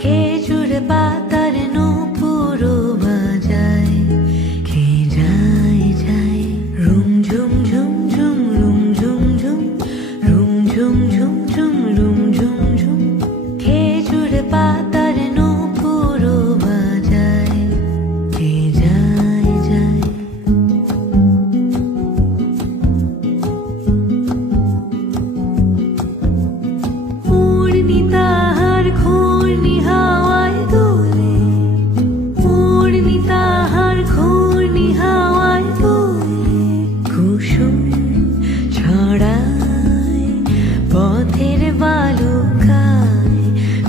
খেজুর পাতার নূপুরও বাজায়, কে যায় যায় রুম ঝুম ঝুম ঝুম রুম ঝুম ঝুম রুম ঝুম ঝুম ঝুম রুম ঝুম ঝুম। খেজুর পাতার নূপুরও বাজায়, কে যায় যায়। তাহার ঘূর্ণি হাওয়ায় দোলে, উড়নি তাহার ঘূর্ণি হাওয়ায় দোলে। কুসুম ছড়ায় পথের বালুকায়,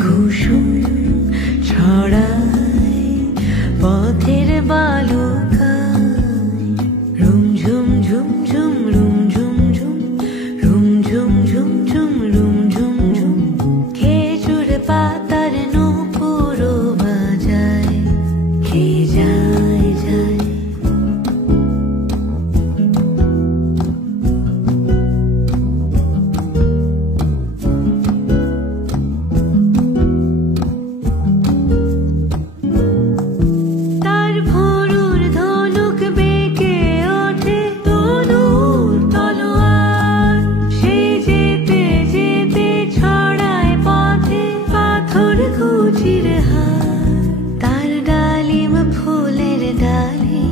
কুসুম ছড়ায় পথের বালুকায়। রুম ঝুম ঝুম ঝুম রুম ঝুম ঝুম রুম ঝুম ঝুম ঝুম রুম ঝুম ঝুম। খেজুর পাতার নূপুরও বাজায়, কে যায় যায়। তার ভোরুর ধনুক বেঁকে ওঠে তনুর তলোয়ার, সে যেতে যেতে ছড়ায় পথে পাথর কুচির হার। তার ডালিম ফুলের ডালি,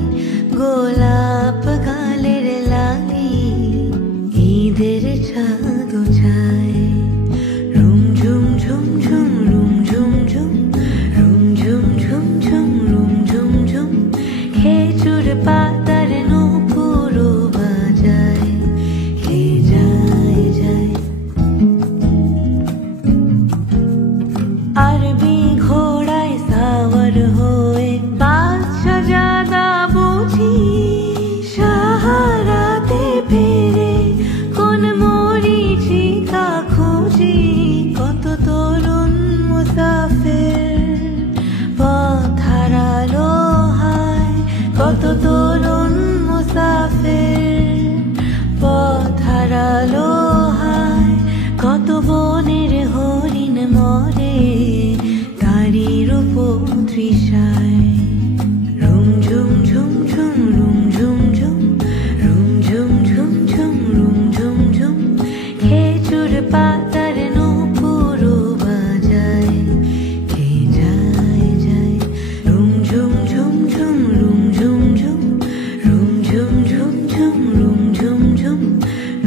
গোলাপ গালের লালি, ঈদের চাঁদ চায়। রুম ঝুম ঝুম ঝুম রুম ঝুম ঝুম রুম ঝুম ঝুম ঝুম রুম ঝুম ঝুম। খেজুর পাতার নূপুরও বাজায়, কে যায় যায়। আরবি ঘোড়ায় সাওয়ার হয়ে বাদশা জাদা বুঝি সাহারাতে ফেরে, কোন মরীচিকা খুঁজি। কত তরুণ মুসাফির পথ হারালো হায়, কত তরুণ মুসাফির পথ হারালো হায়। কত বনের হরিণ মরে তারি রূপ তৃষায়। রুম ঝুম ঝুম ঝুম রুম ঝুম ঝুম রুম ঝুম ঝুম ঝুম রুম ঝুম ঝুম। খেজুর পাতার নূপুরও বাজায়, কে যায় যায়। রুম ঝুম ঝুম ঝুম রুম ঝুম ঝুম রুম ঝুম ঝুম ঝুম রুম ঝুম ঝুম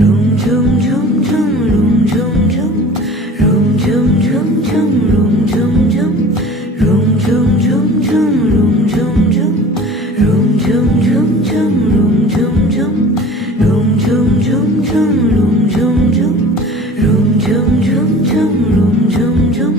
রুম ঝুম ঝুম ঝুম রুম ঝুম ঝুম রুম ঝুম ঝুম ঝুম রুম ঝুম ঝুম রুম ঝুম ঝুম ঝুম রুম ঝুম ঝুম রুম ঝুম ঝুম ঝুম রুম ঝুম ঝুম রুম ঝুম ঝুম ঝুম রুম ঝুম ঝুম রুম ঝুম ঝুম ঝুম রুম ঝুম ঝুম।